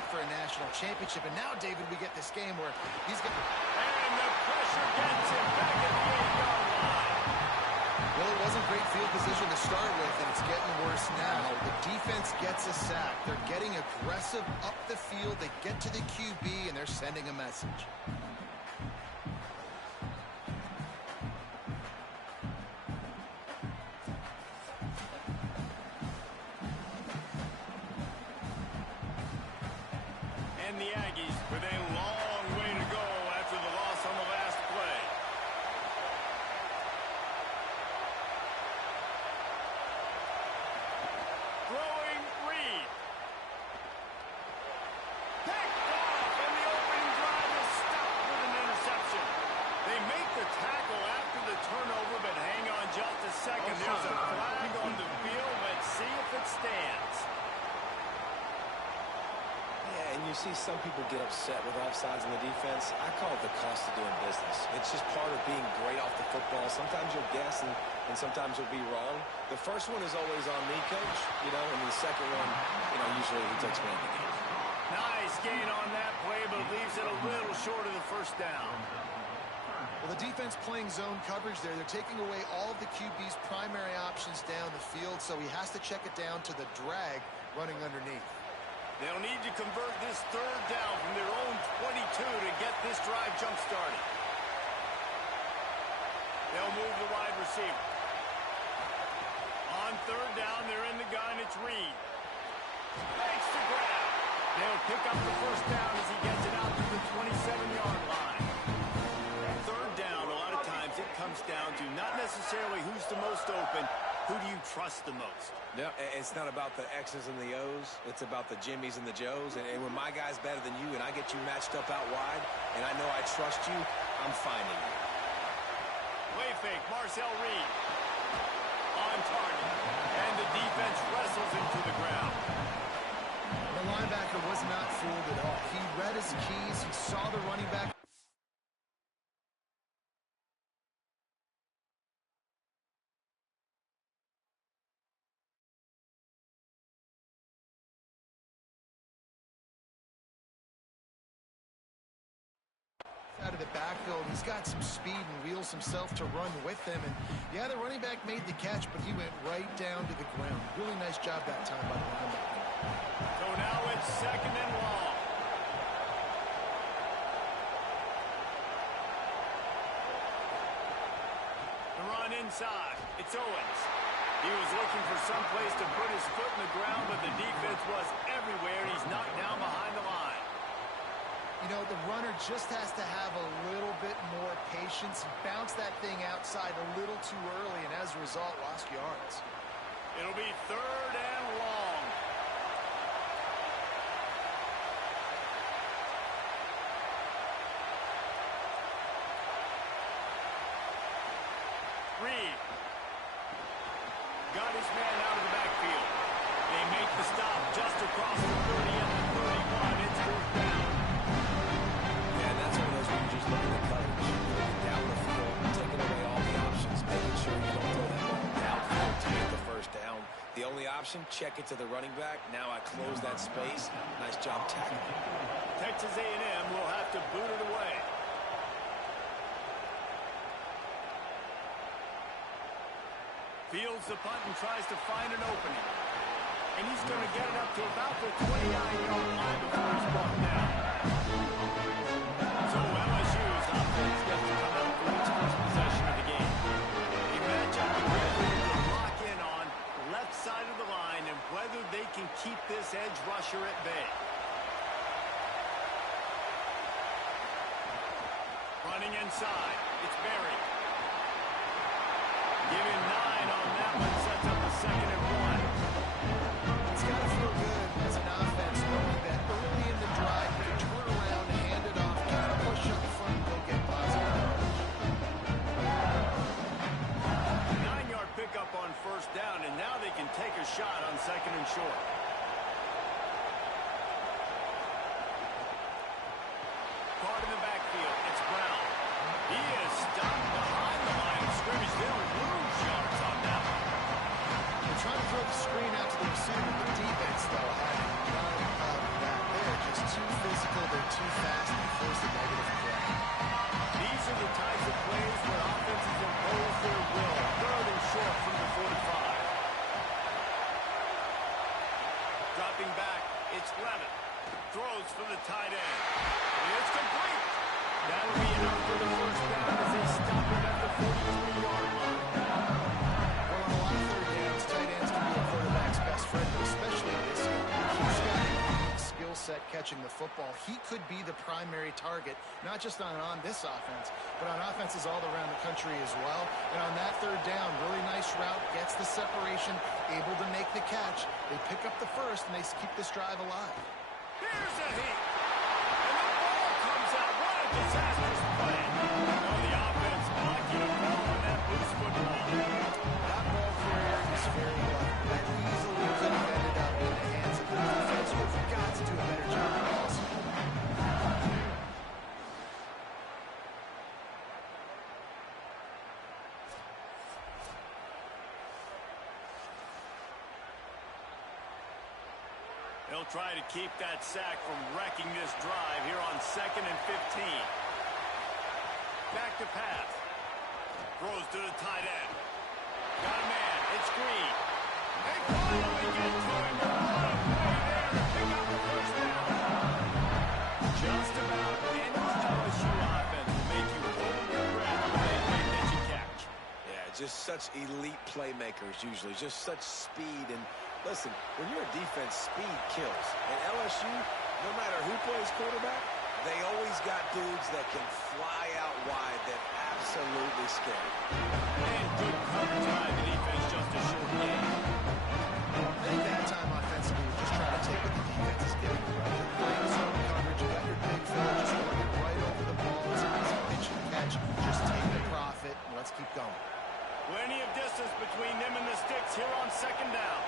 compete for a national championship. And now, David, we get this game where he's going to... And the pressure gets him back at the 8-yard line. Well, it wasn't great field position to start with, and it's getting worse now. The defense gets a sack. They're getting aggressive up the field. They get to the QB, and they're sending a message. And the Aggies with a long way to go after the loss on the last play. Throwing Reed. Picked off, and the opening drive is stopped with an interception. They make the tackle after the turnover, but hang on just a second. There's a flag on the field. Let's see if it stands. Yeah, and you see some people get upset with offsides in the defense. I call it the cost of doing business. It's just part of being great off the football. Sometimes you'll guess, and sometimes you'll be wrong. The first one is always on me, Coach, and the second one, usually he takes me in the game. Nice gain on that play, but leaves it a little short of the first down. Well, the defense playing zone coverage there. They're taking away all of the QB's primary options down the field, so he has to check it down to the drag running underneath. They'll need to convert this third down from their own 22 to get this drive jump-started. They'll move the wide receiver. On third down, they're in the gun. It's Reed. Makes the grab. They'll pick up the first down as he gets it out to the 27-yard line. Third down, a lot of times it comes down to not necessarily who's the most open, who do you trust the most? No, it's not about the X's and the O's. It's about the Jimmies and the Joes. And when my guy's better than you and I get you matched up out wide and I know I trust you, I'm finding you. Way fake, Marcel Reed. On target. And the defense wrestles him to the ground. The linebacker was not fooled at all. He read his keys. He saw the running back. Out of the backfield, he's got some speed and wheels himself to run with him. And yeah, the running back made the catch, but he went right down to the ground. Really nice job that time by the linebacker. So now it's second and long. The run inside. It's Owens. He was looking for some place to put his foot in the ground, but the defense was everywhere. He's knocked down behind the line. The runner just has to have a little bit more patience. He bounced that thing outside a little too early, and as a result, lost yards. It'll be third and long. Reed got his man out of the backfield. They make the stop just across the 30 and the 31. It's fourth down. That's one of those where you just look at the coverage. Looking down the field, taking away all the options, making sure you don't throw that ball downfield to get the first down. The only option, check it to the running back. Now I close that space. Nice job tackling. Texas A&M will have to boot it away. Fields the punt and tries to find an opening. And he's going to get it up to about the 29-yard line before he's brought down. So LSU's offense gets to come out for its first possession of the game. A matchup that they're going to lock in on left side of the line and whether they can keep this edge rusher at bay. Running inside. It's Berry. Give him 9 on that one. Sets up a second and 1. It's got to feel good as an offense knowing that early in the drive you can turn around and hand it off, kind of push up front and go get positive yardage. 9-yard pickup on first down, and now they can take a shot on second and short. Caught in the backfield. It's Brown. He is stopped behind the line of scrimmage. They'll lose yards on that one. They're trying to throw the screen out to the receiver. The defense, though, had none of that there. Just stepping back. It's Levitt. Throws for the tight end. It's complete. That'll be enough for the first down as they stop him at the 43-yard line. Well, on a lot of third downs, tight ends can be a quarterback's best friend, but especially this one. He's got a unique skill set catching the football. He could be the primary target, not just on this offense, but on offenses all around the country as well. And on that third down, really nice route, gets the separation, able to make the catch. They pick up the first, and they keep this drive alive. Here's a heat. And the ball comes out. What a disastrous play. Oh, the offense lucky to fall on that loose football. That ball carrier is very lucky. That easily could have ended up in the hands of the defense, who have got to do a better job of also. They'll try to keep that sack from wrecking this drive here on 2nd and 15. Back to pass. Throws to the tight end. Got a man. It's Green. They finally get to him. What a play there to pick up the first down. Just about any LSU offense will make you hold your breath when they make that you catch. Yeah, just such elite playmakers usually. Just such speed. And listen, when you're a defense, speed kills. And LSU, no matter who plays quarterback, they always got dudes that can fly out wide that absolutely scare. And good coverage by the defense, just a short game. I think that time offensively, we're just trying to take what the defense is giving you. Right? You're playing zone coverage, you got your big fella just working right over the ball. It's an easy pitch and catch. Just take the profit, and let's keep going. Plenty of distance between them and the sticks here on 2nd down.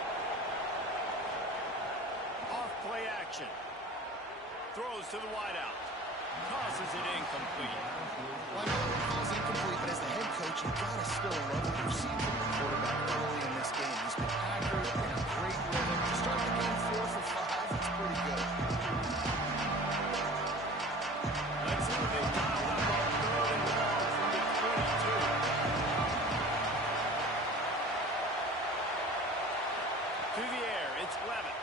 Off-play action. Throws to the wideout. Tosses it incomplete. Well, I know the call's incomplete, but as the head coach, you've got to still love what you've seen from the quarterback early in this game. He's been accurate and a great rhythm. To start the game 4 for 5, that's pretty good. Let's see what they dialed up on 3rd and long from the 22. To the air, it's Levitt.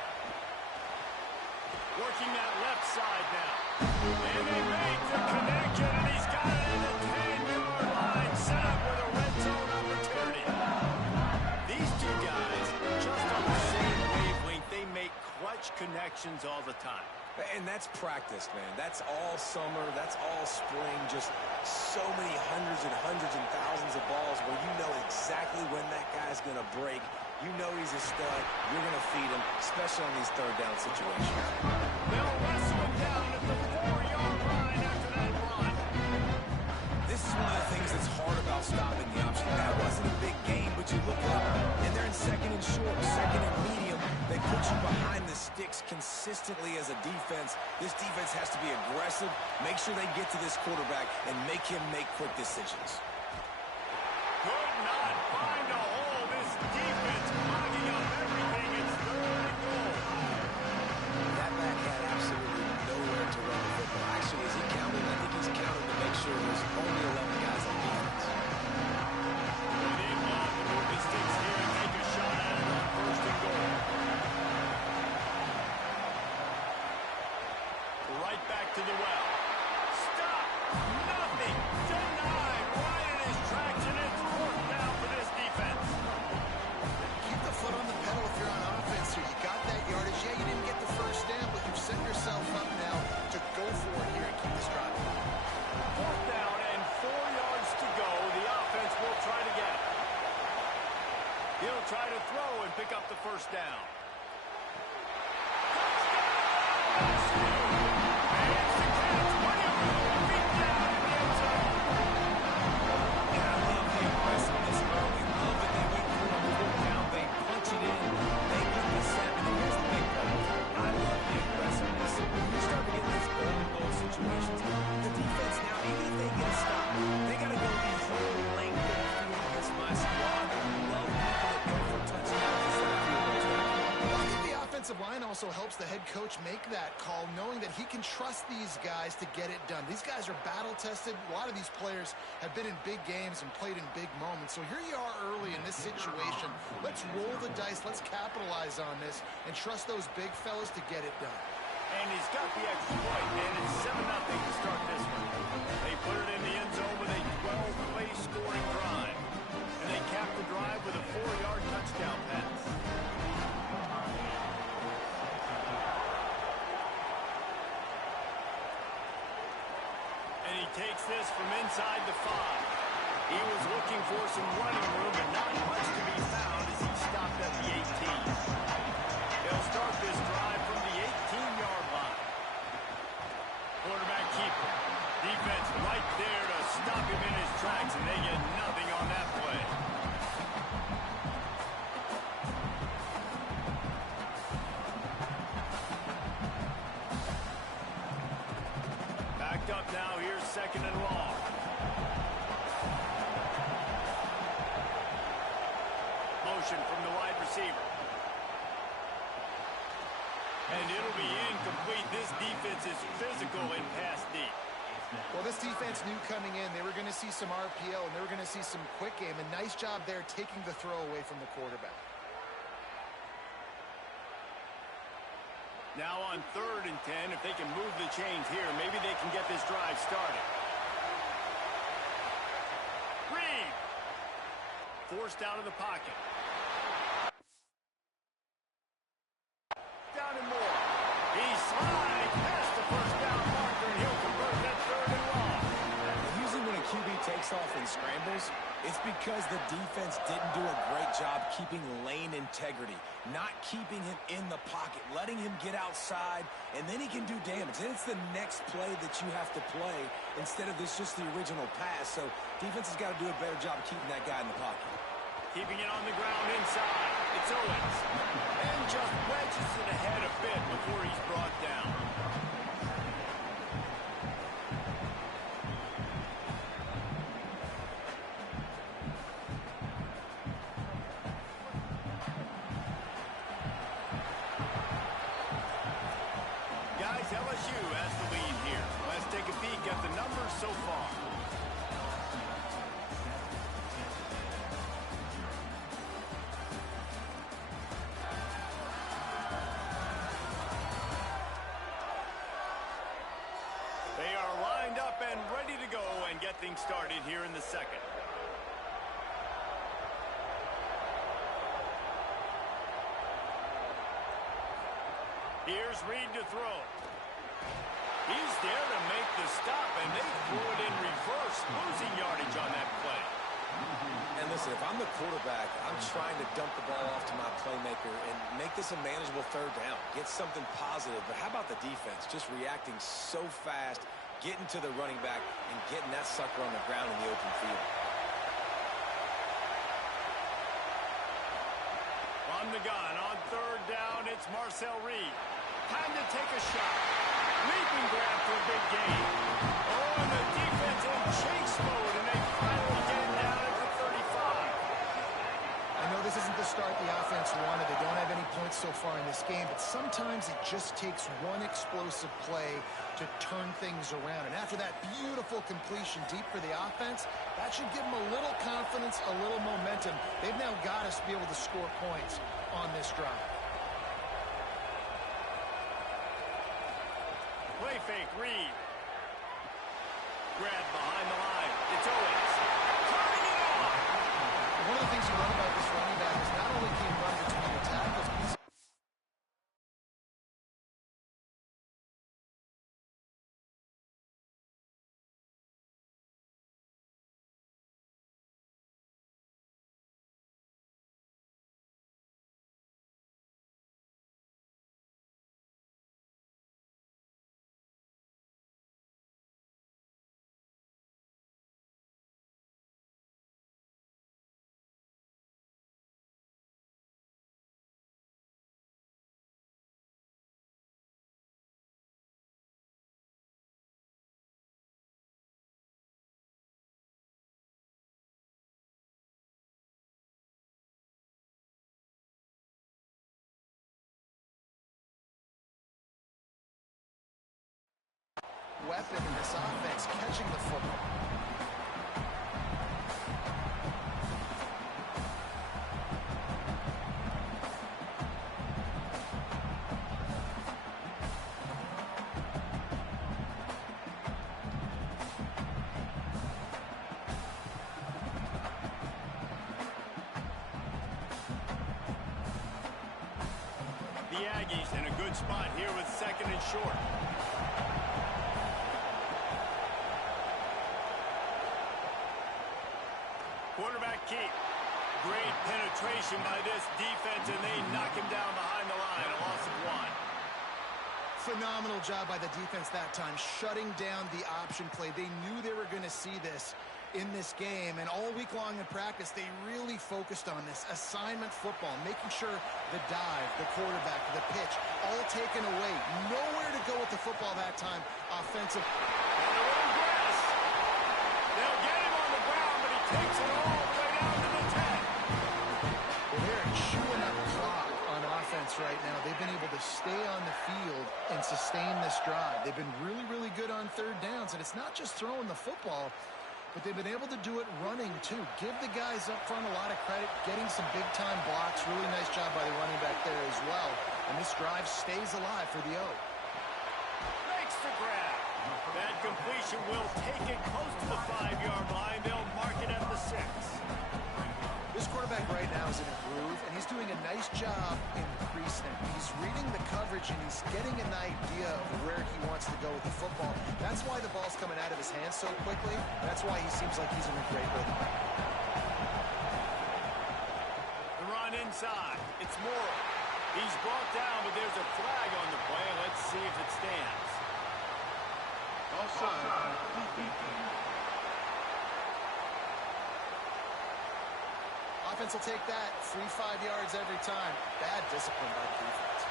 Working that left side now. And they make the connection, and he's got it in the 10-yard line, set up with a red zone opportunity. These two guys, just on the same wavelength, they make clutch connections all the time. And that's practice, man. That's all summer. That's all spring. Just so many hundreds and thousands of balls where you know exactly when that guy's going to break. You know he's a stud. You're going to feed him, especially on these third down situations. They'll wrestle him down at the 4-yard line after that run. This is one of the things that's hard about stopping the option. That wasn't a big game, but you look up, and they're in 2nd and short, 2nd and medium. They put you behind the sticks consistently as a defense. This defense has to be aggressive, make sure they get to this quarterback, and make him make quick decisions. Could not find a hole. This defense clogging up everything. It's 3rd and goal. That back had absolutely nowhere to run the football. Actually, is he counting? I think he's counting to make sure there's only 11 guys on defense. They want to move the sticks here and take a shot at it on 1st and goal. Right back to the well. Stop. Nothing. Denied. Right in his tracks, and it's 4th down for this defense. Keep the foot on the pedal if you're on offense here. You got that yardage. Yeah, you didn't get the first down, but you've set yourself up now to go for it here and keep this drive alive. 4th down and 4 yards to go. The offense will try to get it. He'll try to throw and pick up the first down. And it's the catch. also helps the head coach make that call, knowing that he can trust these guys to get it done. These guys are battle-tested. A lot of these players have been in big games and played in big moments. So here you are early in this situation. Let's roll the dice. Let's capitalize on this and trust those big fellas to get it done. And he's got the extra point, and it's 7-0 to start this one. They put it in the end zone with a 12-play scoring drive. And they cap the drive with a 4-yard touchdown pass. And he takes this from inside the 5. He was looking for some running room, but not much to be found as he stopped at the 18. They'll start this drive from the 18-yard line. Quarterback keeper. Defense right there to stop him in his tracks, and they get nothing on that play. Backed up now. Here's 2nd and long. Motion from the wide receiver. And it'll be incomplete. This defense is physical in pass deep. Well, this defense knew coming in they were going to see some RPO and they were going to see some quick game. A nice job there taking the throw away from the quarterback. Now on 3rd and 10, if they can move the chains here, maybe they can get this drive started. Reed. Forced out of the pocket. Down and more. He slides past the first down marker, and he'll convert that 3rd and long. Usually when a QB takes off and scrambles, it's because the defense didn't do a great job keeping lane integrity, not keeping him in the pocket, letting him get outside, and then he can do damage. Then it's the next play that you have to play instead of this just the original pass. So defense has got to do a better job keeping that guy in the pocket. Keeping it on the ground inside. It's Owens. And just wedges it ahead a bit before he's brought down. Guys, LSU has the lead here. Let's take a peek at the numbers so far. They are lined up and ready to go and get things started here in the 2nd. Here's Reed to throw. He's there to make the stop, and they threw it in reverse, losing yardage on that play. And listen, if I'm the quarterback, I'm trying to dump the ball off to my playmaker and make this a manageable 3rd down. Get something positive. But how about the defense? Just reacting so fast, getting to the running back, and getting that sucker on the ground in the open field. On the gun, on 3rd down, it's Marcel Reed. Time to take a shot. Leaping grab for a big gain. Oh, and the defense in chase mode, and they finally get it down at the 35. I know this isn't the start the offense wanted. They don't have any points so far in this game, but sometimes it just takes one explosive play to turn things around. And after that beautiful completion deep for the offense, that should give them a little confidence, a little momentum. They've now got us to be able to score points on this drive. Play fake, Reed. Grab behind the line. It's Owens. Turning it off. One of the things you love about this running back is not only can he run between the tackles, but he's weapon in this offense, catching the football. The Aggies in a good spot here with second and short. Quarterback keep. Great penetration by this defense, and they knock him down behind the line. A loss of 1. Phenomenal job by the defense that time, shutting down the option play. They knew they were going to see this in this game, and all week long in practice, they really focused on this assignment football, making sure the dive, the quarterback, the pitch, all taken away. Nowhere to go with the football that time. Offensive. On the road grass. They'll get him on the ground, but he takes it all the way down to the 10. Well, they're chewing up clock on offense right now. They've been able to stay on the field and sustain this drive. They've been really, really good on third downs, and it's not just throwing the football, but they've been able to do it running, too. Give the guys up front a lot of credit, getting some big-time blocks. Really nice job by the running back there as well. And this drive stays alive for the O. Makes the grab. That completion will take it close to the 5-yard line. They'll mark it at the 6. This quarterback right now is in a groove, and he's doing a nice job in pre-snap. He's reading the coverage, and he's getting an idea of where he wants to go with the football. That's why the ball's coming out of his hands so quickly. That's why he seems like he's in a great rhythm. The run inside. It's Morrill. He's brought down, but there's a flag on the play. Let's see if it stands. Offside. Offense will take that. Free 5 yards every time. Bad discipline by the defense.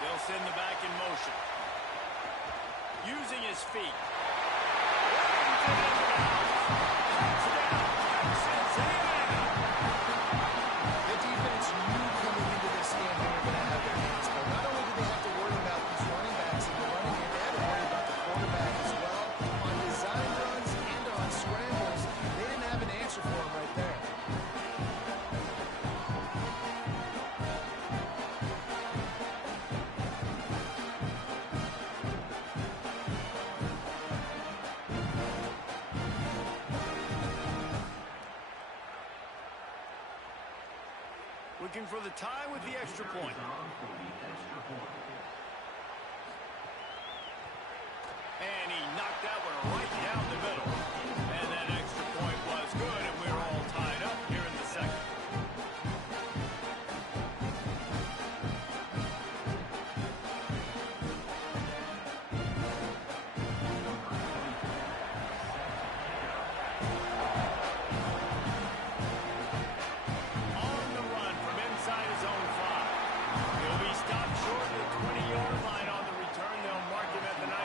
They'll send the back in motion. Using his feet. The defense knew coming into this game they were going to have their hands full. Not only did they have to worry about these running backs in the running game, they had to worry about the quarterback as well. On design runs and on scrambles, they didn't have an answer for him right there. Looking for the tie with the extra point. And he knocked that one right down the middle. And that extra point was good, and we're all tied up here in the second. On the run from inside his own 5. He'll be stopped short of the 20-yard line on the return. They'll mark him at the 19.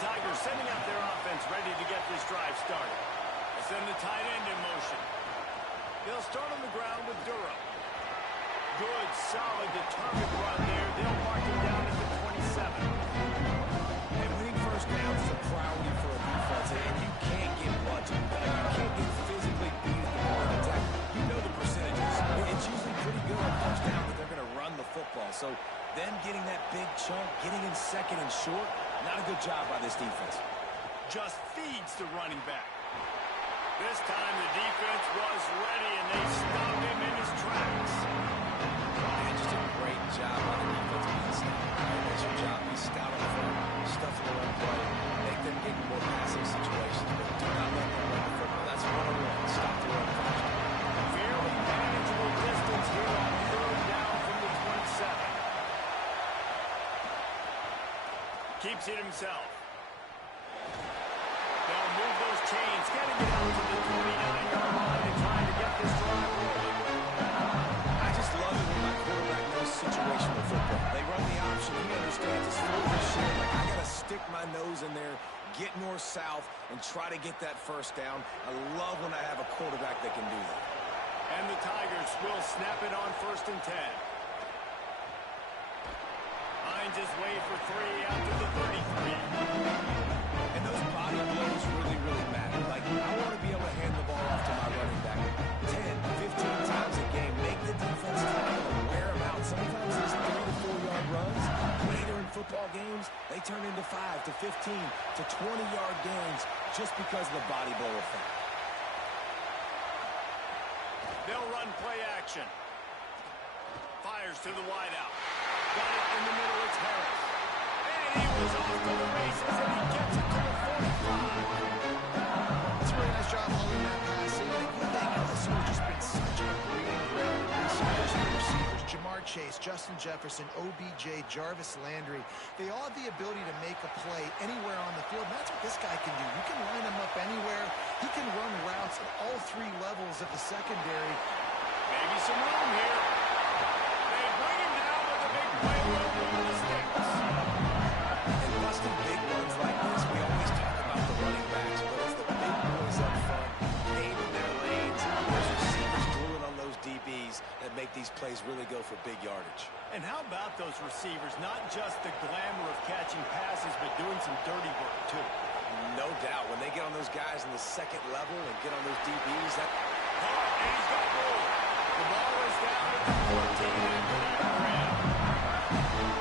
Tigers sending out their offense ready to get this drive started. They'll send the tight end in motion. They'll start on the ground with Durham. Good, solid, determined run there. They'll mark him down at the 27. And winning first downs is a priority for a defense, and you can't get bludgeoned. You can't get physically beat at the point of attack. You know the percentages. It's usually pretty good on first down that they're going to run the football. So them getting that big chunk, getting in second and short, not a good job by this defense. Just feeds the running back. This time the defense was ready, and they stopped him in his tracks. And just a great job by the defense being stout. That's your job. Be stout on the front, stuff the run play, make them get more passing situations, but do not let them run the football. That's one-on-one. Stop the run first. Fairly manageable distance here on third down from the 27. Keeps it himself. They'll move those chains, getting it out to the 29-yard line and trying to get this drive rolling. I just love it when my quarterback knows situational football. They run the option. He understands his field is short. Like, I got to stick my nose in there, get north-south, and try to get that first down. I love when I have a quarterback that can do that. And the Tigers will snap it on 1st and 10. finds his way for 3 out to the 33. And those body blows really, really matter. Like, I want to be able to hand the ball off to my running back 10, 15 times a game. Make the defense tackle and wear them out. Sometimes these 3 to 4 yard runs, later in football games, they turn into 5 to 15 to 20-yard gains just because of the body blow effect. They'll run play action. Fires to the wideout. Got it in the middle. It's Harris. And he was off to the races, and he gets it to the 45. That's a really nice job holding that pass in. And you think LSU has just been such a breeding ground of receivers. Jamar Chase, Justin Jefferson, OBJ, Jarvis Landry. They all have the ability to make a play anywhere on the field. And that's what this guy can do. You can line him up anywhere. He can run routes at all 3 levels of the secondary. Maybe some room here. They bring him down with a big play over the sticks. And busting big runs like this, we always talk about the running backs, but it's the big boys up front, paving their lanes, those receivers gluing on those DBs that make these plays really go for big yardage. And how about those receivers? Not just the glamour of catching passes, but doing some dirty work, too. No doubt. When they get on those guys in the second level and get on those DBs, that... And he's got room. The ball is down at the 14 after that grab.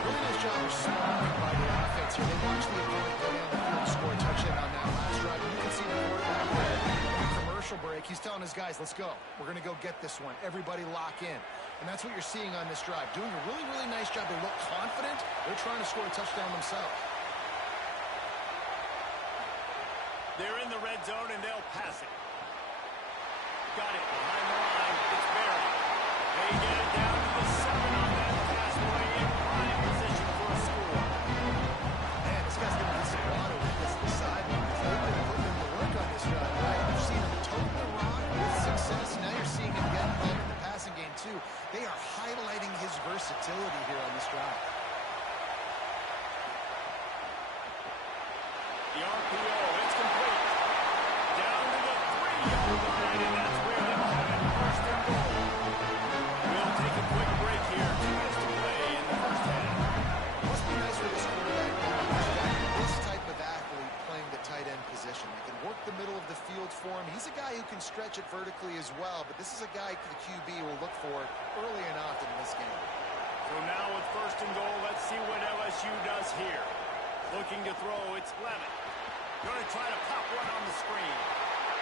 Really nice job of stalling by the offense here. They watched the opponent go down the field and score a touchdown on that last drive. And you can see the quarterback there in the commercial break. He's telling his guys, let's go. We're going to go get this one. Everybody lock in. And that's what you're seeing on this drive. Doing a really, really nice job. They look confident. They're trying to score a touchdown themselves. They're in the red zone, and they'll pass it. Got it behind the line. It's buried. They get it down to the 7 on that pass play in prime position for a score. Man, this guy's going to get some water with this to the sidelines. They've been putting in the work on this drive, right? You've seen him tote the rock with success. Now you're seeing him get involved in the passing game, too. They are highlighting his versatility here on this drive. The RPO, it's complete. Down to the 3-yard line, and that's where they'll have it first and goal. We'll take a quick break here. 2 minutes to play in the first half. Must be nice for this quarterback who's got this type of athlete playing the tight end position. They can work the middle of the field for him. He's a guy who can stretch it vertically as well, but this is a guy the QB will look for early and often in this game. So now with first and goal, let's see what LSU does here. Looking to throw, it's Lemon. Going to try to pop one on the screen.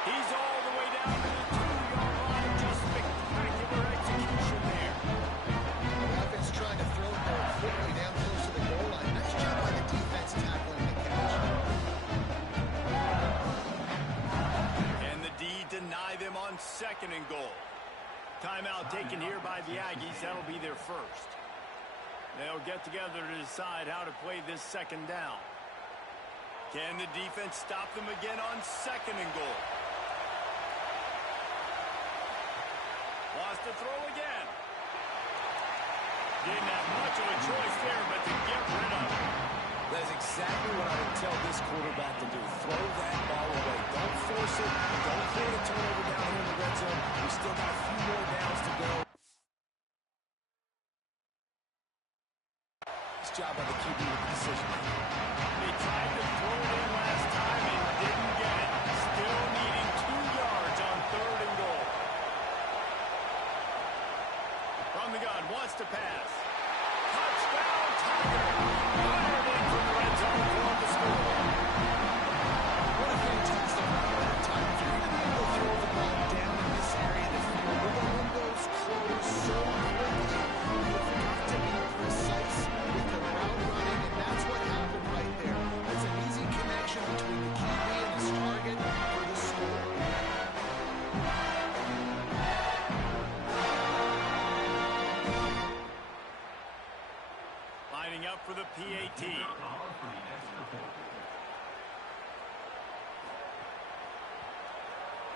He's all the way down to the 2-yard line. Just spectacular execution there. The offense trying to throw the ball quickly down close to the goal line. Nice job by the defense tackling the catch. And the D deny them on second and goal. Timeout taken here by the Aggies. That'll be their first. They'll get together to decide how to play this second down. Can the defense stop them again on second and goal? Wants to throw again. Didn't have much of a choice there, but to get rid of it. That's exactly what I would tell this quarterback to do. Throw that ball away. Don't force it. Don't create a turnover down here in the red zone. We still got a few more downs to go. Nice job by the QB with the decision. They tried to throw it in last time and didn't get it. Still needing 2 yards on third and goal. From the gun, wants to pass. Touchdown, Tiger! Fired in from the red zone for the score. What a fantastic run by that time. If you're going to be able to throw the ball down in this area of the field, where the windows close so quickly, you've got to be precise with the route running, and that's what happened right there. That's an easy connection between the QB and his target for the score. Lining up for the PAT.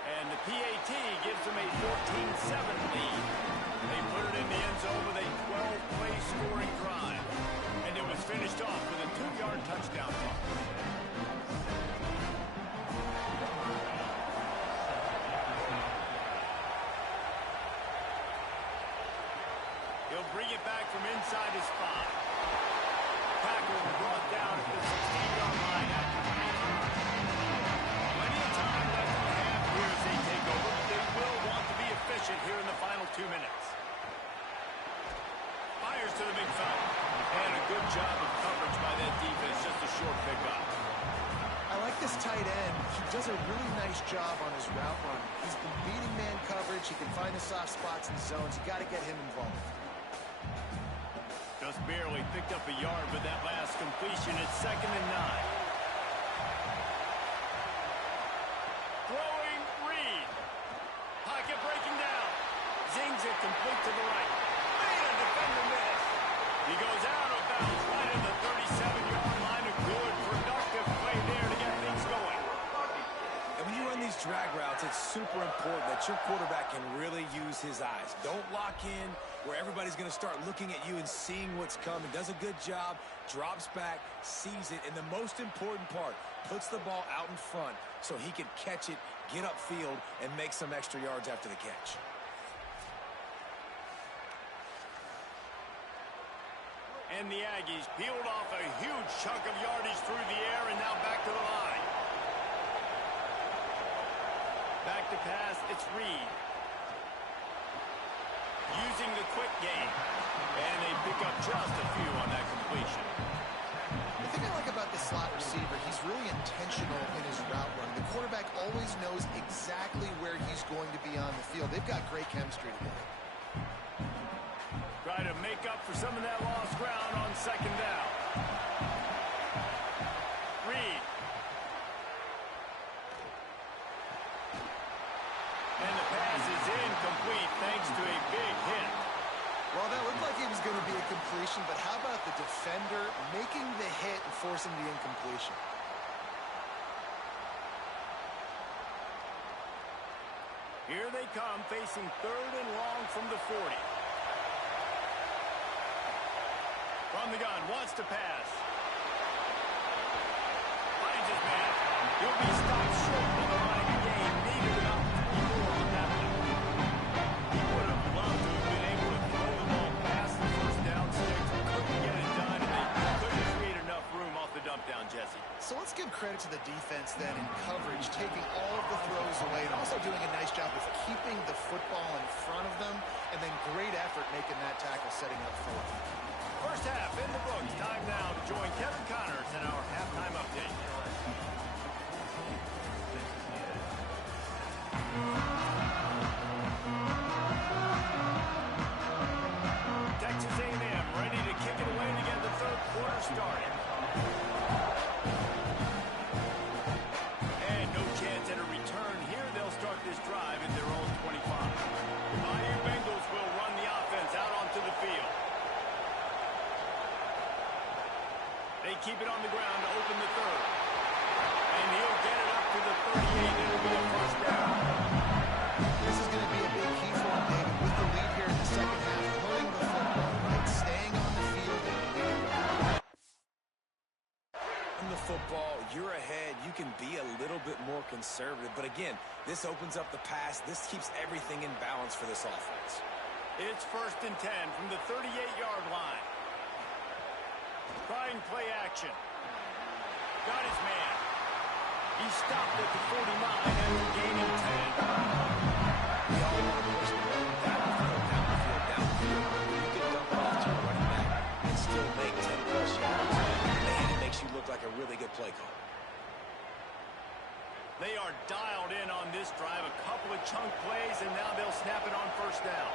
And the PAT gives them a 14-7 lead. They put it in the end zone with a 12-play scoring drive. And it was finished off with a 2-yard touchdown toss. He'll bring it back from inside his 5. Good job of coverage by that defense. Just a short pickup. I like this tight end. He does a really nice job on his route run. He's been beating man coverage. He can find the soft spots in zones. You got to get him involved. Just barely picked up a yard with that last completion. It's 2nd and 9. Throwing Reed. Pocket breaking down. Zings it complete to the right. Man, a defender miss. He goes out of bounds right at the 37-yard line. A good, productive play there to get things going. And when you run these drag routes, it's super important that your quarterback can really use his eyes. Don't lock in where everybody's going to start looking at you and seeing what's coming. Does a good job, drops back, sees it, and the most important part, puts the ball out in front so he can catch it, get upfield, and make some extra yards after the catch. And the Aggies peeled off a huge chunk of yardage through the air and now back to the line. Back to pass, it's Reed. Using the quick game. And they pick up just a few on that completion. The thing I like about the slot receiver, he's really intentional in his route run. The quarterback always knows exactly where he's going to be on the field. They've got great chemistry together. Try to make up for some of that lost ground on 2nd down. Reed. And the pass is incomplete thanks to a big hit. Well, that looked like it was going to be a completion, but how about the defender making the hit and forcing the incompletion? Here they come, facing 3rd and long from the 40. From the gun, wants to pass. Finds his man. He'll be stopped short on the running game. Needed an opportunity on that one. He would have loved to have been able to throw the ball past the first down sticks. Couldn't get it done, and they couldn't create enough room off the dump down, Jesse. So let's give credit to the defense then in coverage, taking all of the throws away and also doing a nice job of keeping the football in front of them, and then great effort making that tackle, setting up forward. First half in the books. Time now to join Kevin Connors in our halftime update. Texas A&M ready to kick it away to get the 3rd quarter started. And no chance at a return here. They'll start this drive at their own 25. The Bayou Bengals will run the offense out onto the field. They keep it on the ground to open the 3rd. And he'll get it up to the 38. It'll be a first down. This is going to be a big key for him, David, with the lead here in the 2nd half, running the football, right? Staying on the field and leading. In the football, you're ahead. You can be a little bit more conservative. But again, this opens up the pass. This keeps everything in balance for this offense. It's 1st and 10 from the 38-yard line. Trying play action. Got his man. He stopped at the 49 and gaining 10. We all want to push the ball downfield. You can dump it off to a running back and still make 10-plus yards. Man, it makes you look like a really good play call. They are dialed in on this drive. A couple of chunk plays, and now they'll snap it on 1st down.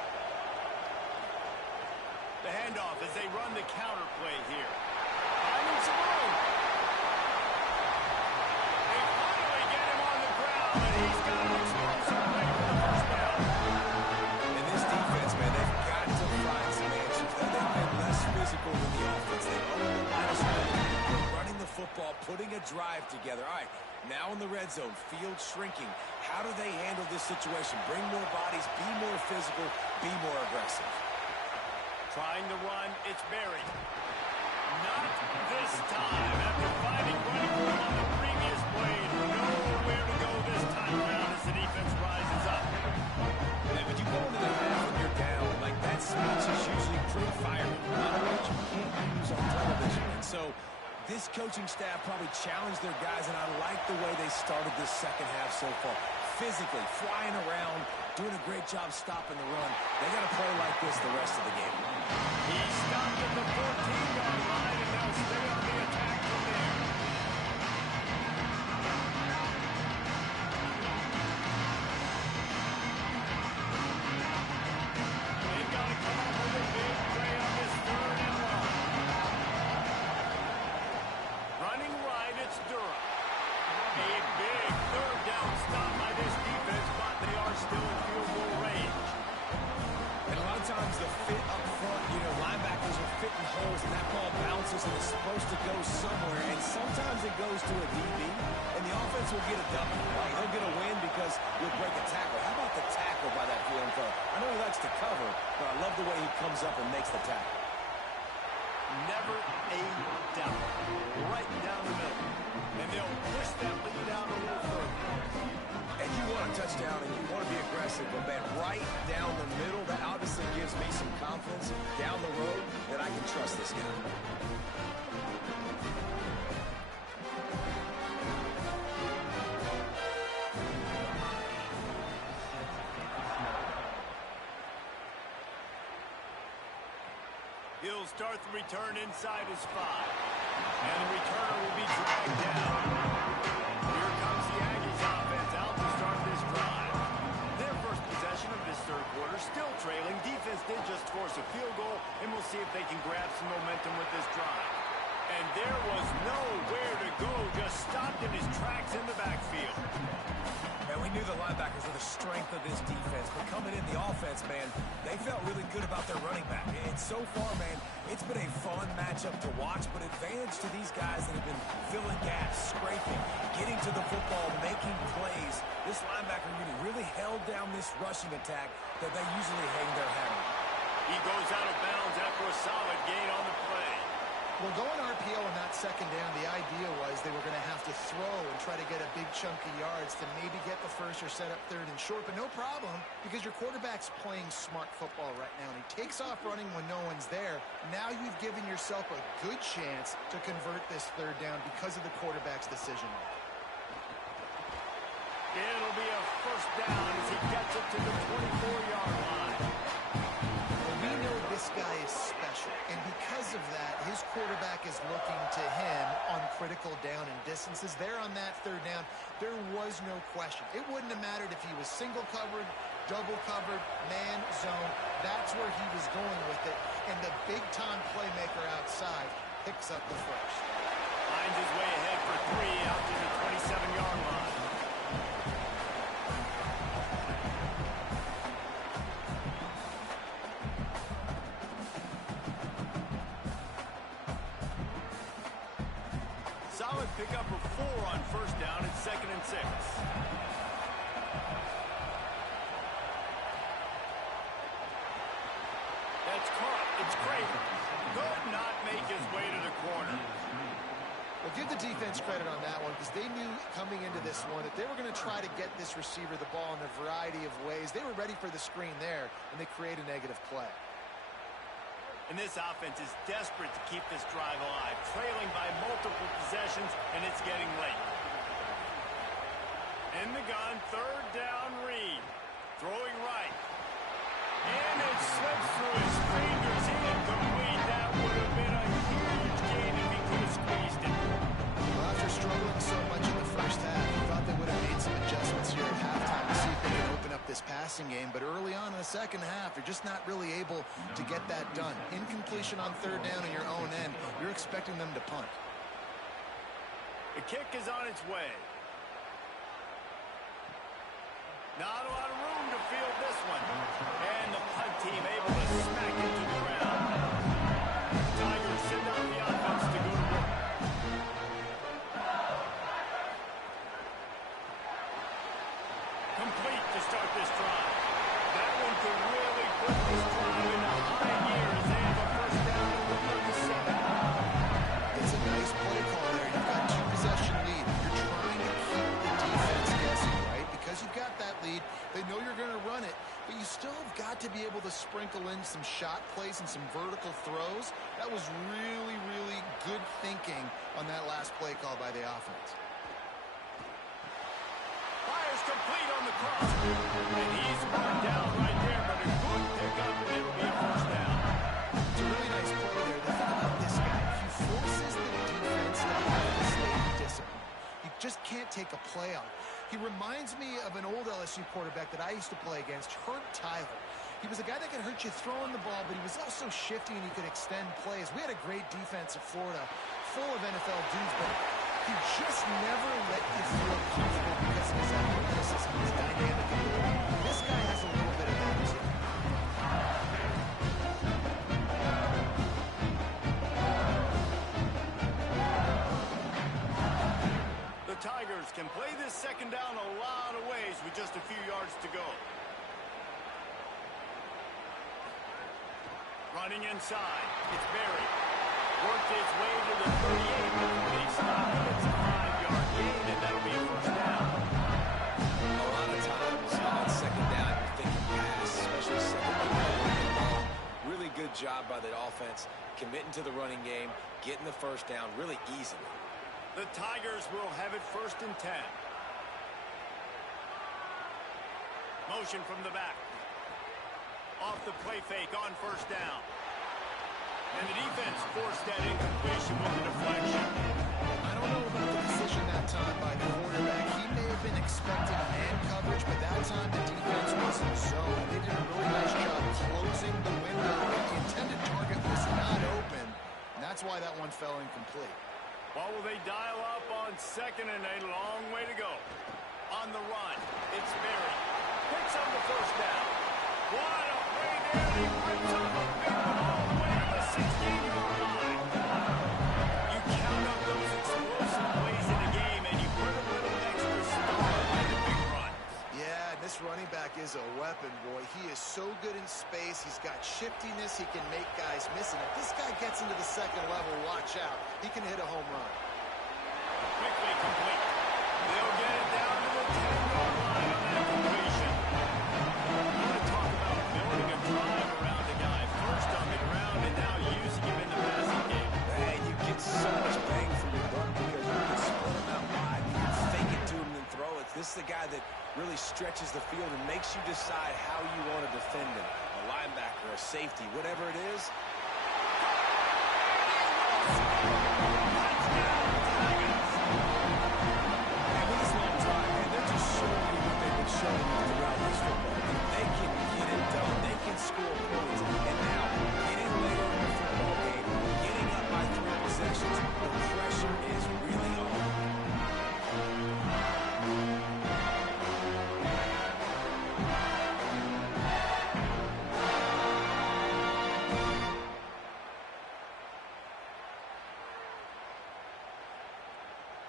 The handoff as they run the counter play here. Finding some room. They finally get him on the ground, and he's got an explosive play for the 1st down. And this defense, man, they've got to find some answers. They've been less physical than the offense. They've owned the line of scrimmage. They're running the football, putting a drive together. All right, now in the red zone, field shrinking. How do they handle this situation? Bring more bodies, be more physical, be more aggressive. Trying to run, it's Berry. Not this time. After finding running room on the previous play, nowhere to go this time around as the defense rises up. And when you go into the half and you're down, like that speech is usually pretty fiery. Not a what you can't use on television. And so this coaching staff probably challenged their guys, and I like the way they started this 2nd half so far. Physically, flying around, doing a great job stopping the run. They got to play like this the rest of the game. He stopped at the 14-yard line. Durham. A big third down stop by this defense, but they are still in field goal range. And a lot of times the fit up front, linebackers are fitting holes, and that ball bounces and it's supposed to go somewhere, and sometimes it goes to a DB, and the offense will get a W. Right? He'll get a win because you'll break a tackle. How about the tackle by that young fella? I know he likes to cover, but I love the way he comes up and makes the tackle. Never a doubt. Right down the middle. And they'll push that lead out a little further. And you want a touchdown and you want to be aggressive, but man, right down the middle, that obviously gives me some confidence down the road that I can trust this guy. He'll start the return inside his 5. And the returner will be dragged down. Here comes the Aggies offense out to start this drive. Their first possession of this third quarter, still trailing. Defense did just force a field goal, and we'll see if they can grab some momentum with this drive. And there was nowhere to go, just stopped in his tracks in the backfield. And we knew the linebackers were the strength of this defense, but coming in the offense, man, they felt really good about their running back. And so far, man, it's been a fun matchup to watch, but advantage to these guys that have been filling gaps, scraping, getting to the football, making plays. This linebacker unit really held down this rushing attack that they usually hang their hat on. He goes out of bounds after a solid gain on the play. Well, going RPO on that second down, the idea was they were going to have to throw and try to get a big chunk of yards to maybe get the first or set up third and short, but no problem because your quarterback's playing smart football right now, and he takes off running when no one's there. Now you've given yourself a good chance to convert this third down because of the quarterback's decision. It'll be a first down as he gets it to the 24-yard line. We know this guy is special, and because of that, his quarterback is looking to him on critical down and distances. There on that third down, there was no question. It wouldn't have mattered if he was single covered, double covered, man, zone. That's where he was going with it, and the big-time playmaker outside picks up the first. Finds his way ahead for 3 out to the 27-yard line. Solid pickup of 4 on first down at 2nd and 6. That's caught. It's Craven. Could not make his way to the corner. Well, give the defense credit on that one because they knew coming into this one that they were going to try to get this receiver the ball in a variety of ways. They were ready for the screen there, and they create a negative play. And this offense is desperate to keep this drive alive, trailing by multiple possessions, and it's getting late. In the gun, third down, Reed. Throwing right. And it slips through his fingers. Incomplete. That would have been a huge gain if he could have squeezed it. Well, after struggling so much in the first half, you thought they would have made some adjustments here at halftime to see if they could open up this passing game. But early on in the second half, you're just not really able to get that done. Incompletion on third down in your own end, you're expecting them to punt. The kick is on its way. Not a lot of room to field this one. And the punt team able to smack it to the ground. Tigers send out the offense to go to work. Complete to start this drive. That one could really put this drive into high gear as they have a first down at the 37. It's a nice play call there. You've got 2-possession lead. You're trying to keep the defense guessing, right? Because you've got that lead, they know you're going to run it, but you still have got to be able to sprinkle in some shot plays and some vertical throws. That was really, really good thinking on that last play call by the offense. Fires complete on the cross. And he's brought down right there, but a good pickup, and it'll be a first down. It's a really nice play there. The thing about this guy, he forces the defense to have to stay disciplined. You just can't take a play on. He reminds me of an old LSU quarterback that I used to play against, Herb Tyler. He was a guy that could hurt you throwing the ball, but he was also shifty and he could extend plays. We had a great defense at Florida full of NFL dudes, but he just never let you feel comfortable because of his athleticism, his dynamic ability. This guy has a little bit of that too. The Tigers can play this second down a lot of ways with just a few yards to go. Running inside, it's Berry. Worked his way to the 38 before they stop. It's a 5-yard gain, and that'll be a first down. A lot of times on second down, you're thinking pass, especially second down. Really good job by the offense, committing to the running game, getting the first down really easily. The Tigers will have it 1st and 10. Motion from the back. Off the play fake on first down. And the defense forced that incompletion with the deflection. I don't know about the decision that time by the quarterback. He may have been expecting man coverage, but that time the defense was in zone. They did a really nice job closing the window. The intended target was not open, and that's why that one fell incomplete. What will they dial up on second and a long way to go? On the run, it's Berry. Picks up the first down. What a play there. He rips up a big one all the way to the 16-yard line. You count up those explosive plays in the game, and you put a little extra star by the big runs. Yeah, this running back is a weapon, boy. He is so good in space. He's got shiftiness. He can make guys miss. And if this guy gets into the second level, watch out. He can hit a home run. Quickly complete. They'll get it down to the 10-yard line on that completion. I want to talk about building a drive around a guy. First on the ground and now using him in the passing game. Man, you get so much bang for your buck because you can split him out wide. You can fake it to him and throw it. This is the guy that really stretches the field and makes you decide how you want to defend him. A linebacker, a safety, whatever it is.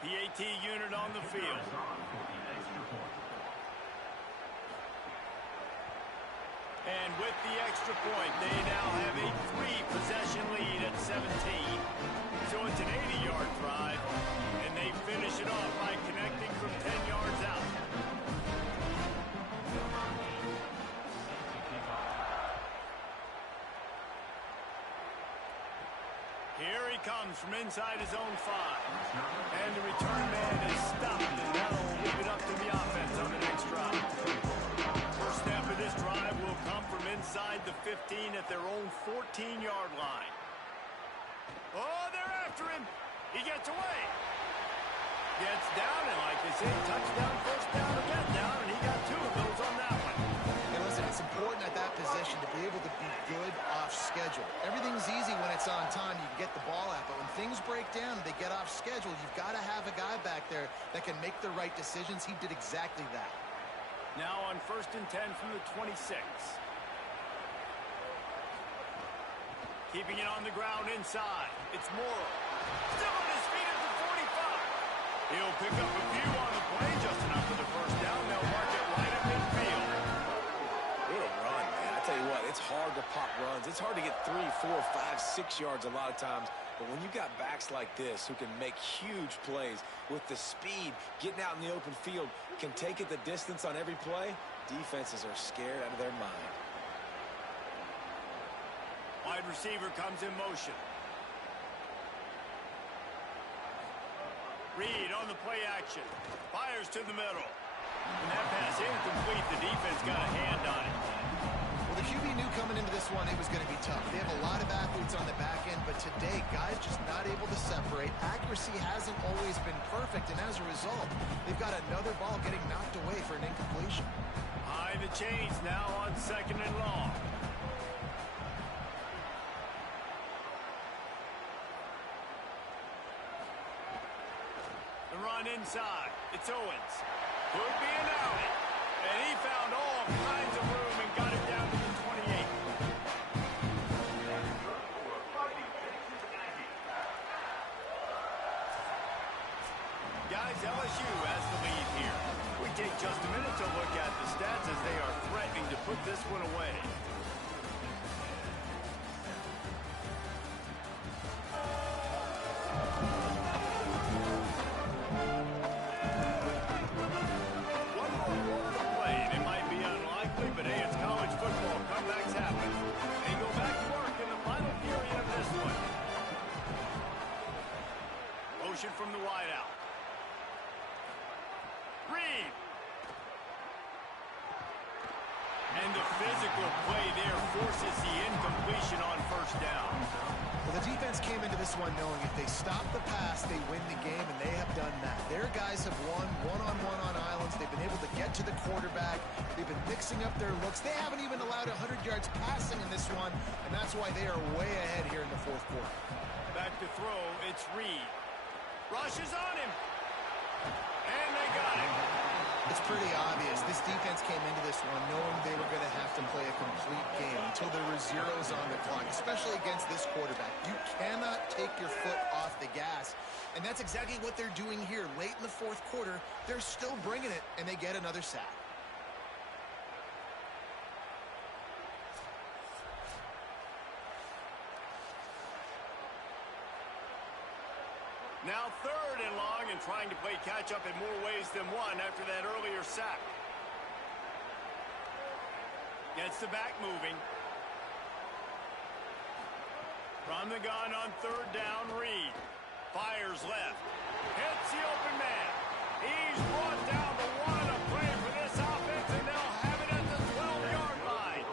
PAT unit on the field. And with the extra point, they now have a 3-possession lead at 17. So it's an 80-yard drive, and they finish it off by connecting from 10 yards out. Here he comes from inside his own 5. And the return man is stopped, and that'll leave it up to the offense on the next drive. First snap of this drive will come from inside the 15 at their own 14-yard line. Oh, they're after him. He gets away. Gets down, and like they say, touchdown, first down, again down, and he got 2 of those on that one. And listen, it's important at that position to be able to be good off schedule. Everything's easy when it's on time. You can get the ball out. But when things break down and they get off schedule, you've got to have a guy back there that can make the right decisions. He did exactly that. Now on 1st and 10 from the 26. Keeping it on the ground inside. It's Morrow. Still on his feet at the 45. He'll pick up a few on the play, just enough for the first down. They'll mark it right up midfield. What a run, man. I tell you what, it's hard to pop runs. It's hard to get 3, 4, 5, 6 yards a lot of times. But when you got backs like this who can make huge plays with the speed, getting out in the open field, can take it the distance on every play, defenses are scared out of their mind. Wide receiver comes in motion. Reed on the play action. Fires to the middle. And that pass incomplete. The defense got a hand on it. Well, the QB knew coming into this one it was going to be tough. They have a lot of athletes on the back end, but today, guys just not able to separate. Accuracy hasn't always been perfect, and as a result, they've got another ball getting knocked away for an incompletion. High the chains now on 2nd and long. The run inside. It's Owens. Could be an alley. And he found all kinds of room and got it down to the 28. Guys, LSU has the lead here. We take just a minute to look at the stats as they are threatening to put this one away. One more quarter to play, and it might be unlikely, but hey, it's college football. Comebacks happen. They go back to work in the final period of this one. Motion from the wideout. Reed. And the physical play there forces the incompletion on first down. Well, the defense came into this one knowing if they stop the pass, they win the game, and they have done that. Their guys have won one-on-one on islands. They've been able to get to the quarterback. They've been mixing up their looks. They haven't even allowed 100 yards passing in this one, and that's why they are way ahead here in the fourth quarter. Back to throw, it's Reed. Rushes on him. And they got him. It's pretty obvious. This defense came into this one knowing they were going to have to play a complete game until there were zeros on the clock, especially against this quarterback. You cannot take your foot off the gas, and that's exactly what they're doing here. Late in the fourth quarter, they're still bringing it, and they get another sack. Now third and long and trying to play catch-up in more ways than one after that earlier sack. Gets the back moving. From the gun on third down, Reed. Fires left. Hits the open man. He's brought down the one. A play for this offense, and they'll have it at the 12-yard line.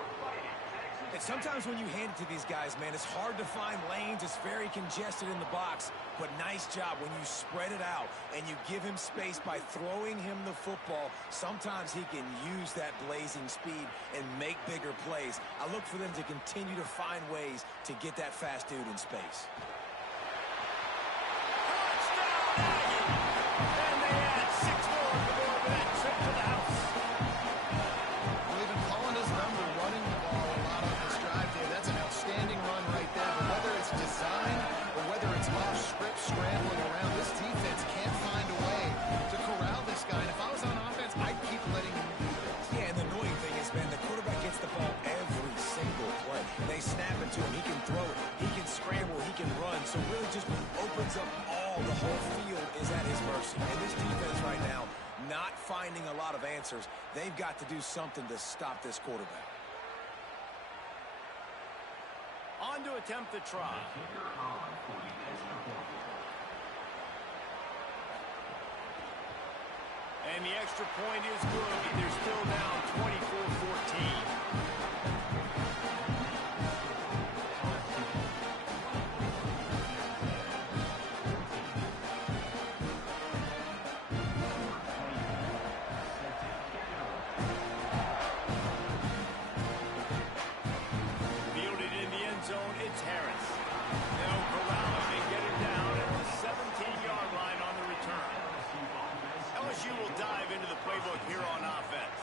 And sometimes when you hand it to these guys, man, it's hard to find lanes. It's very congested in the box. But nice job when you spread it out and you give him space by throwing him the football. Sometimes he can use that blazing speed and make bigger plays. I look for them to continue to find ways to get that fast dude in space. Touchdown, Aggie! And they add 6 more to go over that trip to the house. Well, they've been calling his number, running the ball a lot on this drive there. That's an outstanding run right there. But whether it's designed or whether it's off script scrambling around, this defense can't find a way to corral this guy. And if I was on offense, I'd keep letting him do this. Yeah, and the annoying thing is, man, the quarterback gets the ball every single play. They snap it to him. He can throw it. He can scramble. He can run. So really just opens up all. The whole field is at his mercy. And this defense right now, not finding a lot of answers. They've got to do something to stop this quarterback. On to attempt the try. And the extra point is good, but they're still down 24-14. Fielded in the end zone, it's Harris. They'll corral him and get him down at the 17-yard line on the return. LSU will dive into the playbook here on offense.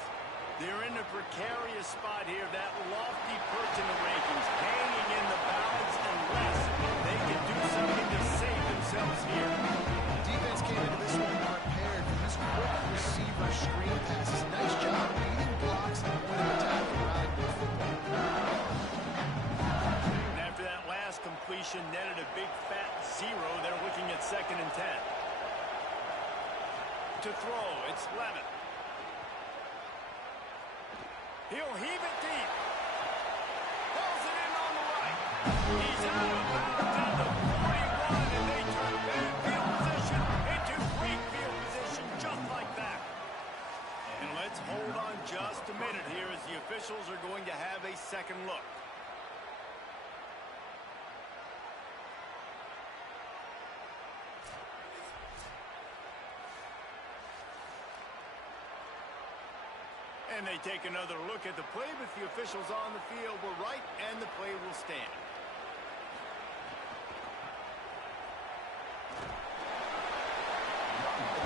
They're in a precarious spot here, that lofty perch in the rankings, hanging in the balance unless they can do something to save themselves here. Defense came into this one prepared for these quick receiver screen passes. Nice job beating blocks and point of attack and routing the football. And after that last completion netted a big fat 0, they're looking at 2nd and 10. To throw, it's Lemon. He'll heave it deep. Pulls it in on the right. He's out of bounds at the 41, and they turn bad field position into great field position just like that. And let's hold on just a minute here as the officials are going to have a second look. And they take another look at the play, but the officials on the field were right, and the play will stand. The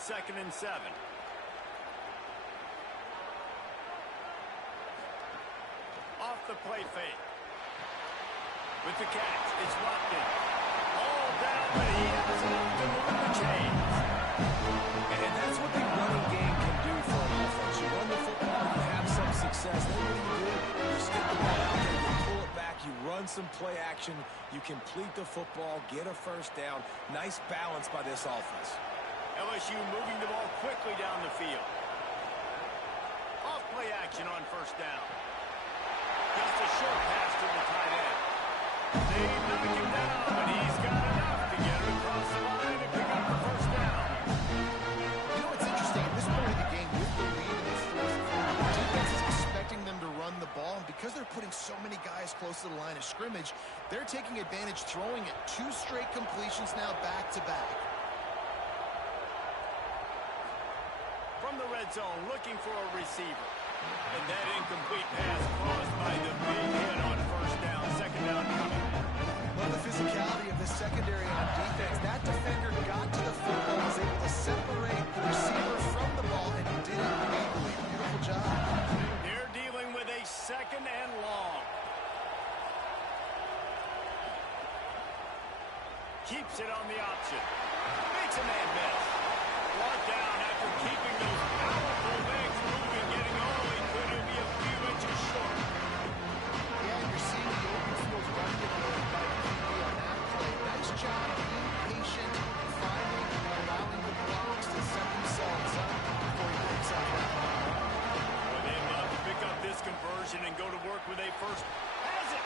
2nd and 7. Off the play fake. With the catch, it's Watkins. All down, but he has enough to move the chains. And that's what the running game can do for an offense. You run the football, you have some success. Then what do? You stick the ball out there, you pull it back, you run some play action, you complete the football, get a first down. Nice balance by this offense. LSU moving the ball quickly down the field. Off play action on first down. Just a short pass to the tight end. They knock him down, but he's got enough to get it across the line and pick up the first down. You know what's interesting? At this point of the game, with the lead in the fourth quarter, the defense is expecting them to run the ball, and because they're putting so many guys close to the line of scrimmage, they're taking advantage, throwing it. 2 straight completions now back-to-back. From the red zone, looking for a receiver. And that incomplete pass caused by the big hit on first down, second down coming. Well, the physicality of the secondary on defense, that defender got to the football, was able to separate the receiver from the ball, and did it legally. Beautiful job. They're dealing with a 2nd and long. Keeps it on the option. Makes a man miss. Brought down after keeping those powerful legs moving, getting all he could. He'll be a few inches short. Yeah, and you're seeing the open field running ability by the QB on that play. Nice job being patient, finding and allowing the blocks to set themselves up before he breaks out that line. Well, they'd love to pick up this conversion and go to work with a first. Has it!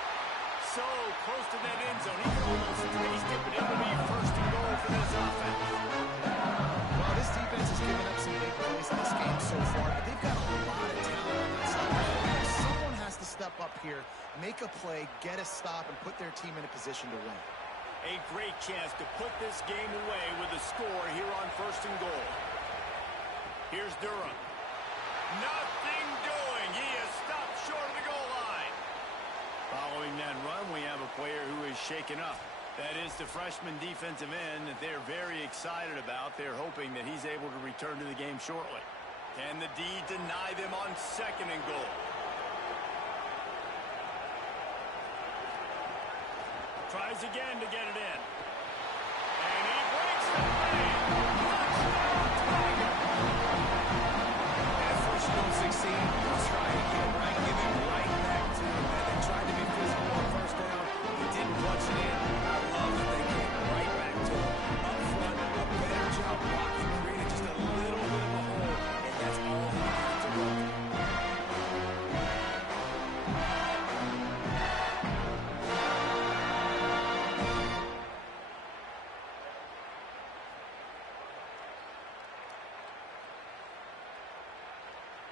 So close to that end zone. He can almost taste it, but it will be first and goal for this offense. Well, this defense has given up some big plays in this game so far, but they've got a lot of talent on that side of the football. Someone has to step up here, make a play, get a stop, and put their team in a position to win. A great chance to put this game away with a score here on first and goal. Here's Durham. Nothing doing. He is stopped short of the goal line. Following that run, we have a player who is shaken up. That is the freshman defensive end that they're very excited about. They're hoping that he's able to return to the game shortly. Can the D deny them on 2nd and goal? Tries again to get it in. And he breaks the play. Touchdown, Tiger! At first you don't succeed, you try again, right? Give it right back to him. And they tried to be physical on first down. He didn't punch it in. I love that they came right back to him. Up front, a better job blocking, created just a little bit of a hole, and that's all he needed to run.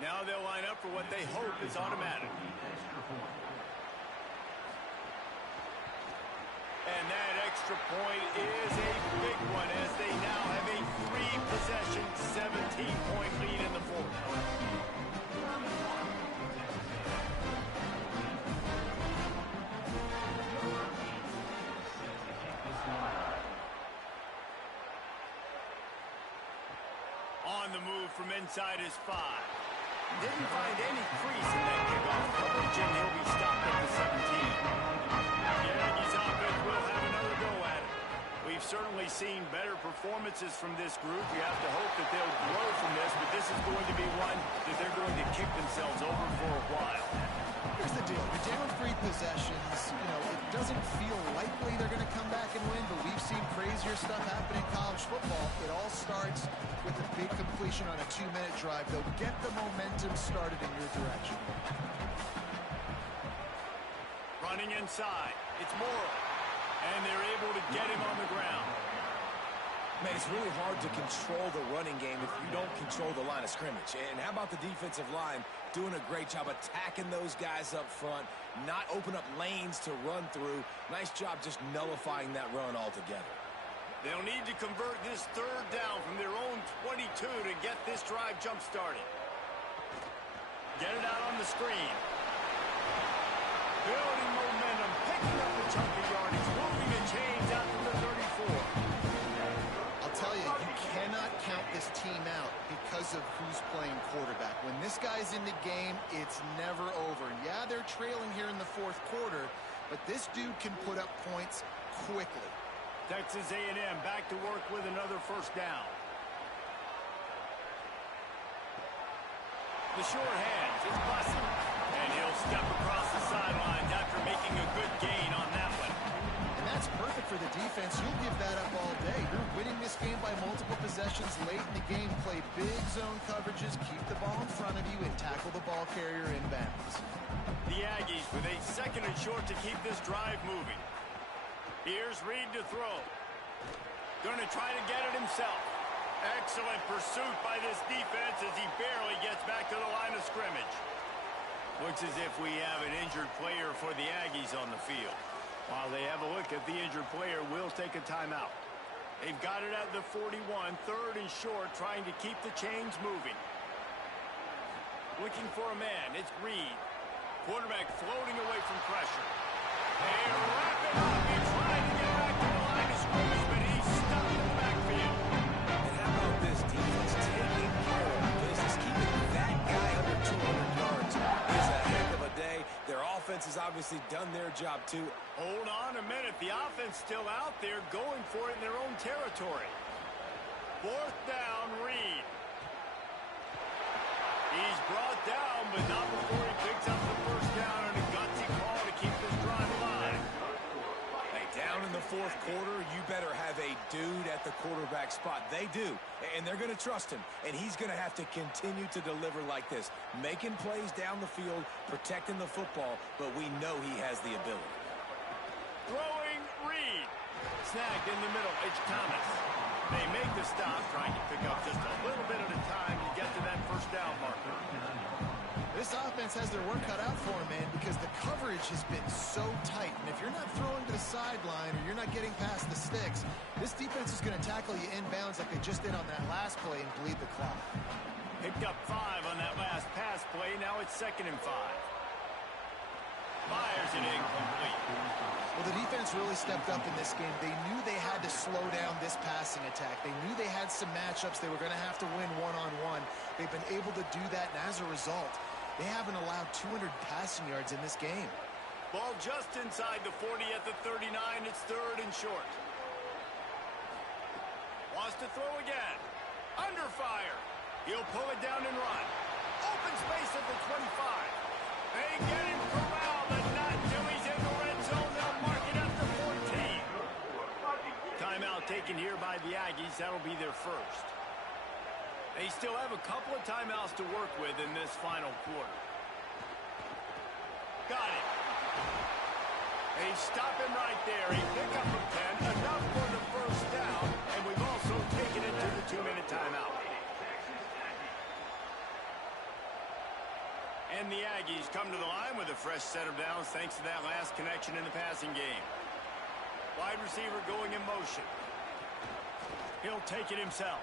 Now they'll line up for what they hope is automatic. And that extra point is a big one as they now have a 3-possession, 17-point lead in the fourth. On the move from inside his 5. Didn't find any crease in that kickoff coverage, and he'll be stopped at the 17. Yankees offense will have another go at it. We've certainly seen better performances from this group. You have to hope that they'll grow from this, but this is going to be one that they're going to kick themselves over for a while. Here's the deal. You're down 3 possessions. You know, it doesn't feel likely they're going to come back and win, but we've seen crazier stuff happen in college football. It all starts with a big completion on a 2-minute drive. They'll get the momentum started in your direction. Running inside. It's Morrow. And they're able to get him on the ground. Man, it's really hard to control the running game if you don't control the line of scrimmage. And how about the defensive line doing a great job attacking those guys up front, not open up lanes to run through. Nice job just nullifying that run altogether. They'll need to convert this 3rd down from their own 22 to get this drive jump-started. Get it out on the screen. Building momentum, picking up the chunk of yardage, moving the chains out to the 34. I'll tell you, you cannot count this team guys in the game, it's never over. Yeah, they're trailing here in the fourth quarter, but this dude can put up points quickly. Texas A&M back to work with another first down. The short hands, it's Bussey. And he'll step across the sidelines after making a good gain on that one. And that's perfect for the defense. You'll give that up all day. You're winning this game by multiple possessions late in the game. Play big zone coverages, keep the ball in front of you, and tackle the ball carrier in bounds. The Aggies with a second and short to keep this drive moving. Here's Reed to throw. Going to try to get it himself. Excellent pursuit by this defense as he barely gets back to the line of scrimmage. Looks as if we have an injured player for the Aggies on the field. While they have a look at the injured player, we'll take a timeout. They've got it at the 41, third and short, trying to keep the chains moving. Looking for a man, it's Reed. Quarterback floating away from pressure. They wrap it up. He tried to get back to the line of scrimmage, but he's stuck in the backfield. And how about this defense taking care of business, keeping that guy under 200 yards is a heck of a day. Their offense has obviously done their job too. Hold on a minute. The offense still out there going for it in their own territory. Fourth down, Reed. He's brought down, but not before he picks up the first down and a gutsy call to keep this drive alive. Hey, down in the fourth quarter, you better have a dude at the quarterback spot. They do, and they're going to trust him, and he's going to have to continue to deliver like this, making plays down the field, protecting the football, but we know he has the ability. Throwing Reed. Snagged in the middle. It's Thomas. They make the stop, trying to pick up just a little bit at a time to get to that first down marker. This offense has their work cut out for them, man, because the coverage has been so tight. And if you're not throwing to the sideline or you're not getting past the sticks, this defense is going to tackle you inbounds like they just did on that last play and bleed the clock. Picked up 5 on that last pass play. Now it's 2nd and 5. Fires it incomplete. Well, the defense really stepped up in this game. They knew they had to slow down this passing attack. They knew they had some matchups they were going to have to win one-on-one. They've been able to do that, and as a result, they haven't allowed 200 passing yards in this game. Ball just inside the 40 at the 39. It's third and short. Wants to throw again. Under fire. He'll pull it down and run. Open space at the 25. They get him corralled, but not till he's in the red zone. They'll mark it up to 14. Timeout taken here by the Aggies. That'll be their first. They still have a couple of timeouts to work with in this final quarter. Got it. They stop him right there. A pickup of 10, enough for the first down, and we've also taken it to the 2-minute timeout. And the Aggies come to the line with a fresh set of downs thanks to that last connection in the passing game. Wide receiver going in motion. He'll take it himself.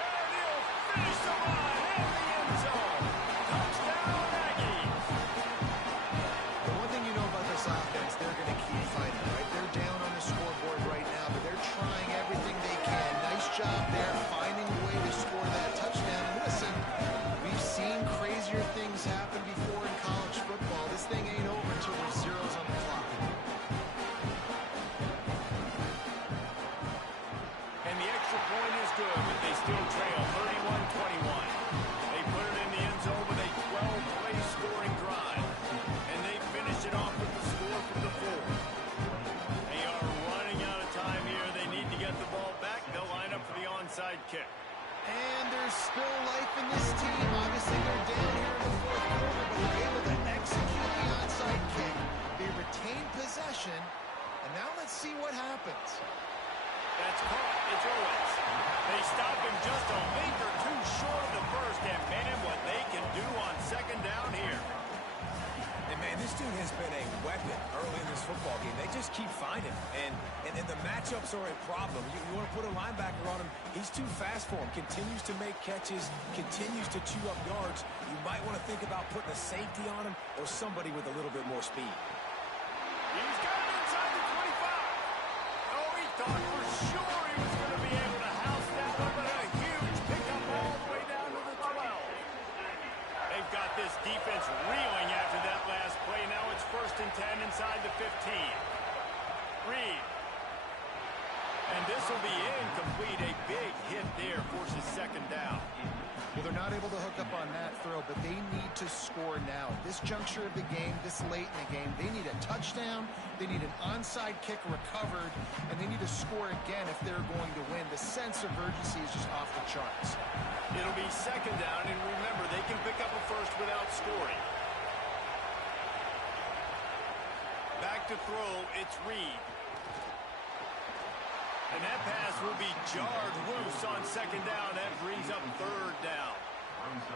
And he'll finish the line in the end zone. Touchdown, Aggies. The one thing you know about this offense, they're going to keep fighting, right? They're down on the scoreboard right now, but they're trying everything they can. Nice job there, finding a way to score that touchdown. And listen, we've seen crazier things happen before in college football. This thing ain't over until there's zeros on the clock. And the extra point is good, but they still trail 31-21. They put it in the end zone with a 12-play scoring drive. And they finish it off with the score from the 4. They are running out of time here. They need to get the ball back. They'll line up for the onside kick. And there's still life in this team. Obviously, they're down here in the fourth quarter, but they're able to execute the onside kick. They retain possession, and now let's see what happens. That's caught. It's Owens. They stop him just a length or two short of the first, and man, what they can do on second down here. And man, this dude has been a weapon early in this football game. They just keep finding him. And the matchups are a problem. You want to put a linebacker on him, he's too fast for him. Continues to make catches, continues to chew up yards. You might want to think about putting a safety on him or somebody with a little bit more speed. He's got him inside the 25. Oh, he thought for sure he was going to be able to house that one, but a huge pickup all the way down to the 12. This will be incomplete. A big hit there forces second down. Well, they're not able to hook up on that throw, but they need to score now. This juncture of the game, this late in the game, they need a touchdown, they need an onside kick recovered, and they need to score again if they're going to win. The sense of urgency is just off the charts. It'll be second down, and remember, they can pick up a first without scoring. Back to throw, it's Reed. And that pass will be jarred loose on second down. That brings up third down.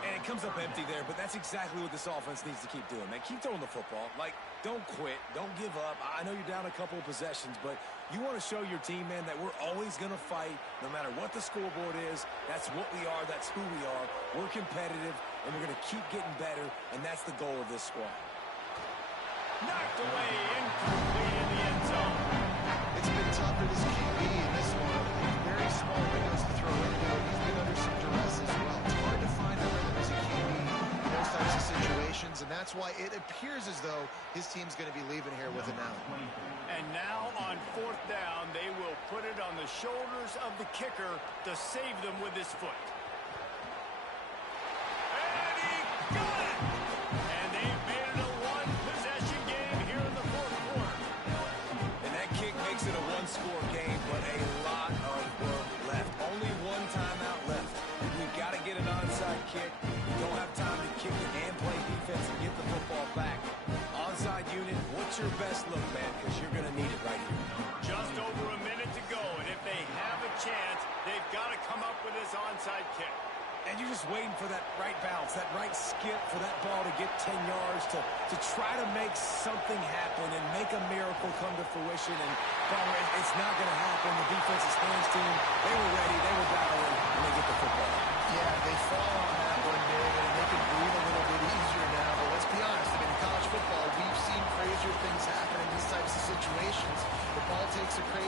And it comes up empty there, but that's exactly what this offense needs to keep doing, man. Keep throwing the football. Like, don't quit. Don't give up. I know you're down a couple of possessions, but you want to show your team, man, that we're always going to fight no matter what the scoreboard is. That's what we are. That's who we are. We're competitive, and we're going to keep getting better, and that's the goal of this squad. Knocked away, incomplete in the end zone. It's been tough for this QB in this one. Very small windows to throw into. He's been under some duress as well. It's hard to find a rhythm as a QB in those types of situations, and that's why it appears as though his team's going to be leaving here with an out. And now on fourth down, they will put it on the shoulders of the kicker to save them with his foot. And he got it! And they've made it a one-possession game here in the fourth quarter. And that kick makes it a one-score game, but a lot of work left. Only one timeout left. We've got to get an onside kick. We don't have time to kick it and play defense and get the football back. Onside unit, what's your best look, man? Because you're going to need it right here. Just over a minute to go, and if they have a chance, they've got to come up with this onside kick. And you're just waiting for that right bounce, that right skip for that ball to get 10 yards to try to make something happen and make a miracle come to fruition. And it's not going to happen. The defense's hands team, they were ready, they were battling, and they get the football. Yeah, they fall on that one, David, and they can breathe a little bit easier now. But let's be honest, I mean, in college football, we've seen crazier things happen in these types of situations. The ball takes a crazy